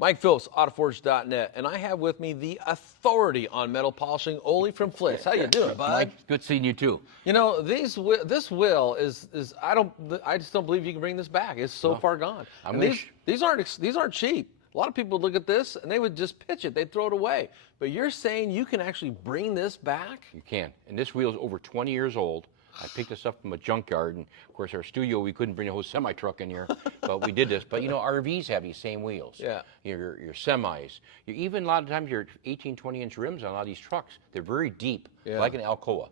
Mike Phillips, Autoforge.net, and I have with me the authority on metal polishing, Ole from Flitz. How you doing, bud? Mike, good seeing you too. You know, this wheel is I just don't believe you can bring this back. It's so far gone. And these aren't cheap. A lot of people look at this and they would just pitch it. They'd throw it away. But you're saying you can actually bring this back? You can. And this wheel is over 20 years old. I picked this up from a junkyard, and of course our studio, we couldn't bring a whole semi-truck in here, but we did this. But you know, RVs have these same wheels. Yeah. Your semis. Even a lot of times your 18, 20-inch rims on a lot of these trucks, they're very deep, like an Alcoa.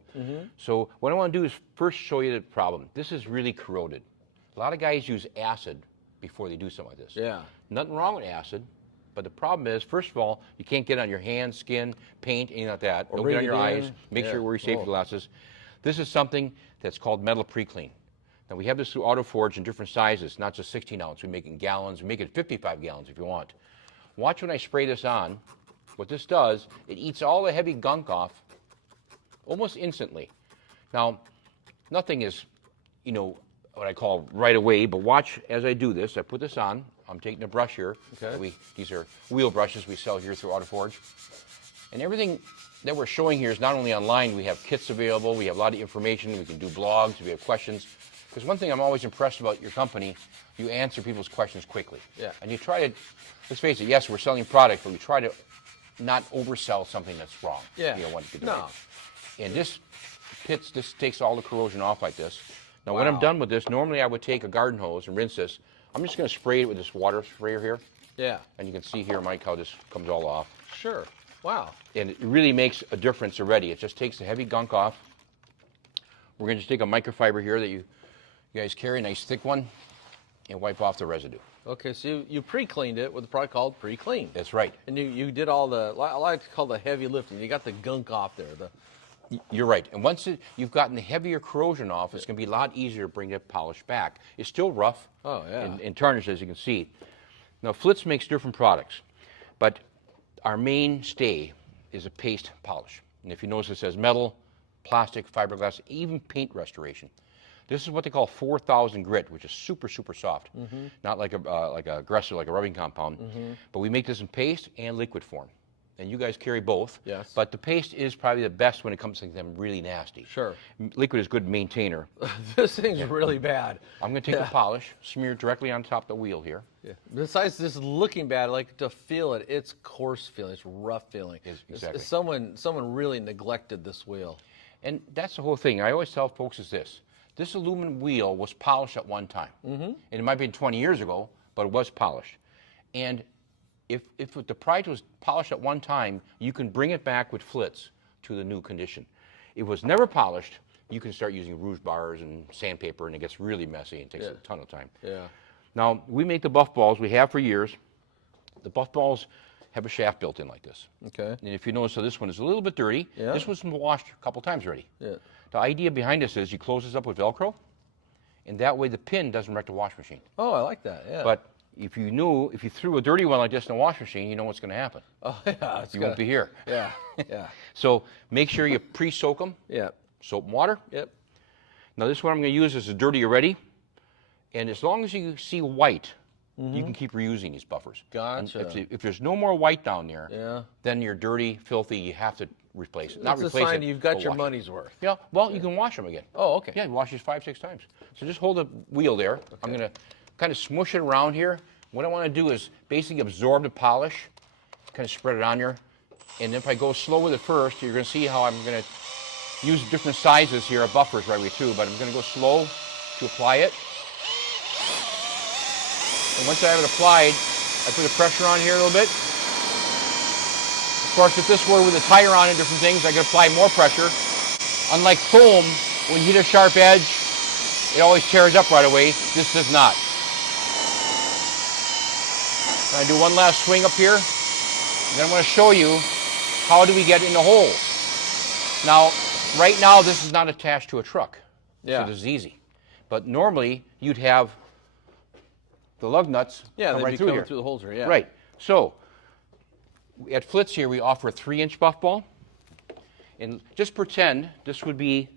So what I want to do is first show you the problem. This is really corroded. A lot of guys use acid before they do something like this. Yeah. Nothing wrong with acid, but the problem is, first of all, you can't get on your hands, skin, paint, anything like that. Don't get on your eyes. Make sure you wear your safety glasses. This is something that's called metal pre-clean. Now we have this through AutoForge in different sizes, not just 16 ounce. We make it in gallons. We make it 55 gallons if you want. Watch when I spray this on. What this does, it eats all the heavy gunk off almost instantly. Now, nothing is, you know, what I call right away, but watch as I do this. I put this on. I'm taking a brush here. Okay. These are wheel brushes we sell here through AutoForge. And everything that we're showing here is not only online. We have kits available. We have a lot of information. We can do blogs. We have questions. Because one thing I'm always impressed about your company, you answer people's questions quickly. Yeah. And you try to, let's face it, yes, we're selling product, but we try to not oversell something that's wrong. Yeah. You know, what you could do. No. And this takes all the corrosion off like this. Now, when I'm done with this, normally I would take a garden hose and rinse this. I'm just going to spray it with this water sprayer here. Yeah. And you can see here, Mike, how this comes all off. Sure. Wow. And it really makes a difference already. It just takes the heavy gunk off. We're going to just take a microfiber here that you guys carry, a nice thick one, and wipe off the residue. Okay, so you pre-cleaned it with a product called Pre-Clean. That's right. And you did all the, I like to call the heavy lifting. You got the gunk off there. You're right. And once you've gotten the heavier corrosion off, it's going to be a lot easier to bring that polish back. It's still rough and tarnished, as you can see. Now, Flitz makes different products, but our mainstay is a paste polish. And if you notice, it says metal, plastic, fiberglass, even paint restoration. This is what they call 4,000 grit, which is super, super soft. Not like a aggressive, like a rubbing compound. But we make this in paste and liquid form. And you guys carry both. Yes. But the paste is probably the best when it comes to them really nasty. Sure. Liquid is good maintainer. This thing's really bad. I'm going to take the polish, smear it directly on top of the wheel here. Yeah. Besides this looking bad, I like to feel it. It's coarse feeling. It's rough feeling. Exactly. Someone really neglected this wheel. And that's the whole thing. I always tell folks is this. This aluminum wheel was polished at one time. And it might have been 20 years ago, but it was polished. And if the product was polished at one time, you can bring it back with Flitz to the new condition. If it was never polished, you can start using rouge bars and sandpaper, and it gets really messy and takes a ton of time. Yeah. Now, we make the buff balls. We have for years. The buff balls have a shaft built in like this. Okay. And if you notice, so this one is a little bit dirty. Yeah. This was washed a couple times already. Yeah. The idea behind this is you close this up with Velcro, and that way the pin doesn't wreck the wash machine. Oh, I like that. Yeah. But if you threw a dirty one like this in a wash machine, you know what's going to happen. Oh, yeah. You won't be here. Yeah. Yeah. So make sure you pre-soak them. Yeah. Soap and water. Yep. Now this one I'm going to use is dirty already. And as long as you see white, you can keep reusing these buffers. Gotcha. And if there's no more white down there, then you're dirty, filthy, you have to replace it. That's a sign you've got your money's worth. Yeah, well, you can wash them again. Oh, okay. Yeah, you wash these 5-6 times. So just hold the wheel there. Okay. I'm going to kind of smush it around here. What I want to do is basically absorb the polish, kind of spread it on here. And if I go slow with it first, you're going to see how I'm going to use different sizes here of buffers right away too, but I'm going to go slow to apply it. And once I have it applied, I put the pressure on here a little bit. Of course, if this were with a tire on and different things, I could apply more pressure. Unlike foam, when you hit a sharp edge, it always tears up right away. This does not. And I do one last swing up here. And then I'm going to show you how do we get in the hole. Now, right now, this is not attached to a truck. Yeah. So this is easy. But normally, you'd have the lug nuts come right through here. Through the holes here, yeah. Right. So, at Flitz here, we offer a 3-inch buff ball. And just pretend this would be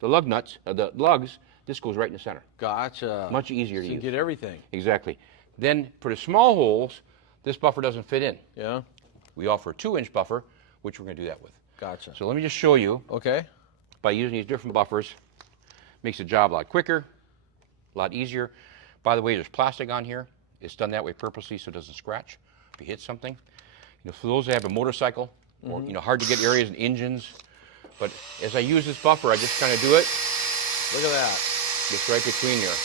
the lug nuts, the lugs. This goes right in the center. Gotcha. Much easier to use. You get everything. Exactly. Then, for the small holes, This buffer doesn't fit in. Yeah. We offer a 2-inch buffer, which we're going to do that with. Gotcha. So let me just show you. Okay. By using these different buffers, makes the job a lot quicker, a lot easier. By the way, there's plastic on here. It's done that way purposely so it doesn't scratch if you hit something. You know, for those that have a motorcycle, or hard to get areas and engines. But as I use this buffer, I just kind of do it. Look at that. Just right between here.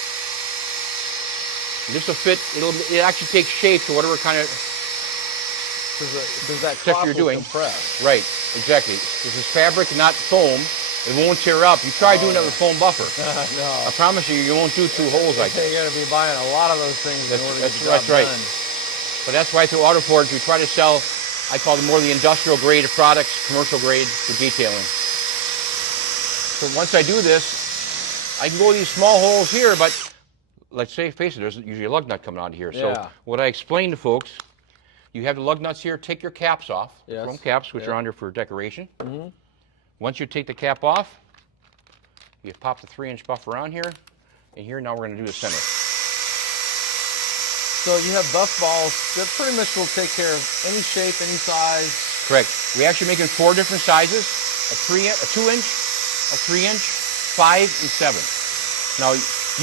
This will fit. It actually takes shape to whatever kind of Does that texture cloth you're doing. compress? Right, exactly. This is fabric, not foam. It won't tear up. You try doing that with foam buffer. No. I promise you, you won't do 2 holes like that. You're going to be buying a lot of those things in order to get the job That's right. done. But that's why through AutoForge we try to sell, I call them more the industrial grade of products, commercial grade for detailing. So once I do this, I can go these small holes here, but let's say, face it, there's usually a lug nut coming out of here. Yeah. So what I explain to folks, you have the lug nuts here, take your caps off, chrome caps, which are on there for decoration. Once you take the cap off, you pop the 3-inch buffer on here, and here now we're going to do the center. So you have buff balls that pretty much will take care of any shape, any size. Correct. We actually make in 4 different sizes: a 2-inch, a 3-inch, 5, and 7. Now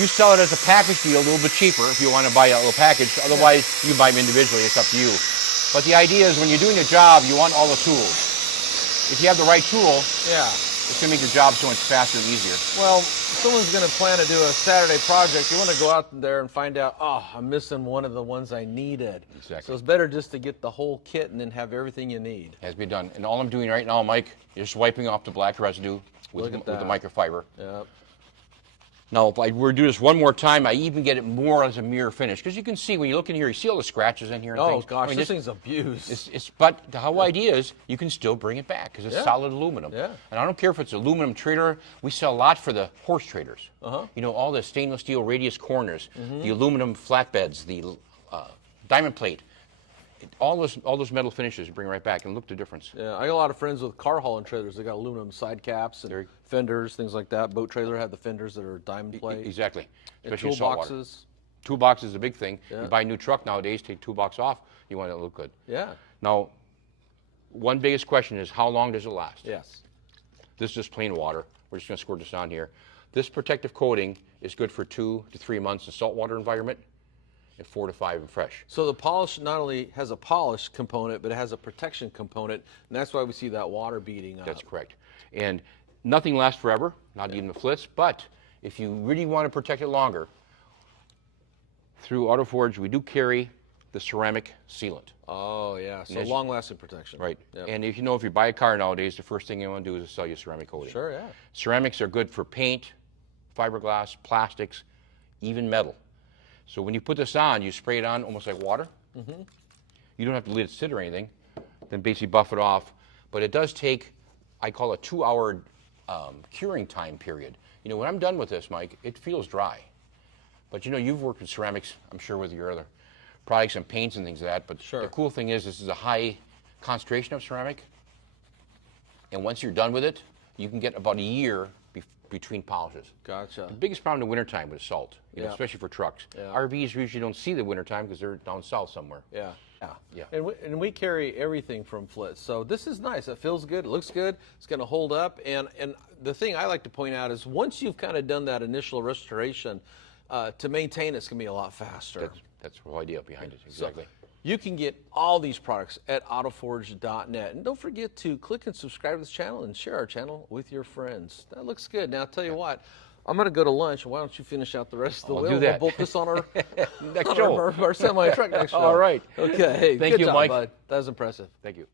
you sell it as a package deal, a little bit cheaper if you want to buy a little package. Otherwise, you buy them individually. It's up to you. But the idea is when you're doing a job, you want all the tools. If you have the right tool, it's going to make your job so much faster and easier. Well, someone's going to plan to do a Saturday project. You want to go out there and find out, oh, I'm missing one of the ones I needed. Exactly. So it's better just to get the whole kit and then have everything you need. Has to be done. And all I'm doing right now, Mike, is just wiping off the black residue with the microfiber. Yep. Now, if I were to do this one more time, I even get it more as a mirror finish. Because you can see, when you look in here, you see all the scratches in here and things. Oh, gosh, this thing's abused. But the whole idea is you can still bring it back because it's solid aluminum. Yeah. And I don't care if it's aluminum trailer. We sell a lot for the horse traders. You know, all the stainless steel radius corners, the aluminum flatbeds, the diamond plate. All those metal finishes you bring right back and look the difference. Yeah, I got a lot of friends with car hauling trailers. They got aluminum side caps and fenders, things like that. Boat trailer had the fenders that are diamond plate. Exactly. And Especially saltwater. toolboxes. Toolbox is a big thing. Yeah. You buy a new truck nowadays, take toolbox off, you want it to look good. Yeah. Now, one biggest question is how long does it last? Yes. This is just plain water. We're just going to squirt this on here. This protective coating is good for 2 to 3 months in saltwater environment and 4 to 5 in fresh. So the polish not only has a polish component, but it has a protection component, and that's why we see that water beading up. That's correct. And nothing lasts forever, not even the Flitz, but if you really want to protect it longer, through AutoForge we do carry the ceramic sealant. Oh, yeah, so long-lasting protection. Right. Yep. And if you buy a car nowadays, the first thing you want to do is sell you ceramic coating. Sure, yeah. Ceramics are good for paint, fiberglass, plastics, even metal. So when you put this on, you spray it on almost like water. You don't have to let it sit or anything, then basically buff it off. But it does take, I call a 2-hour curing time period. You know, when I'm done with this, Mike, it feels dry. But you know, you've worked with ceramics, I'm sure, with your other products and paints and things like that. But the cool thing is this is a high concentration of ceramic. And once you're done with it, you can get about a year between polishes. Gotcha. The biggest problem in the wintertime with salt, you know, especially for trucks. RVs usually don't see the wintertime because they're down south somewhere. Yeah. And we carry everything from Flitz. So this is nice. It feels good. It looks good. It's going to hold up. And the thing I like to point out is once you've kind of done that initial restoration, to maintain it's going to be a lot faster. That's the whole idea behind it. Exactly. So you can get all these products at autoforge.net. And don't forget to click and subscribe to this channel and share our channel with your friends. That looks good. Now, I'll tell you what. I'm going to go to lunch. Why don't you finish out the rest of the wheel? Do that. We'll bolt this on our next show. Our semi-truck next show. All right. Okay. Hey, Thank good you, job, Mike. bud. That was impressive. Thank you.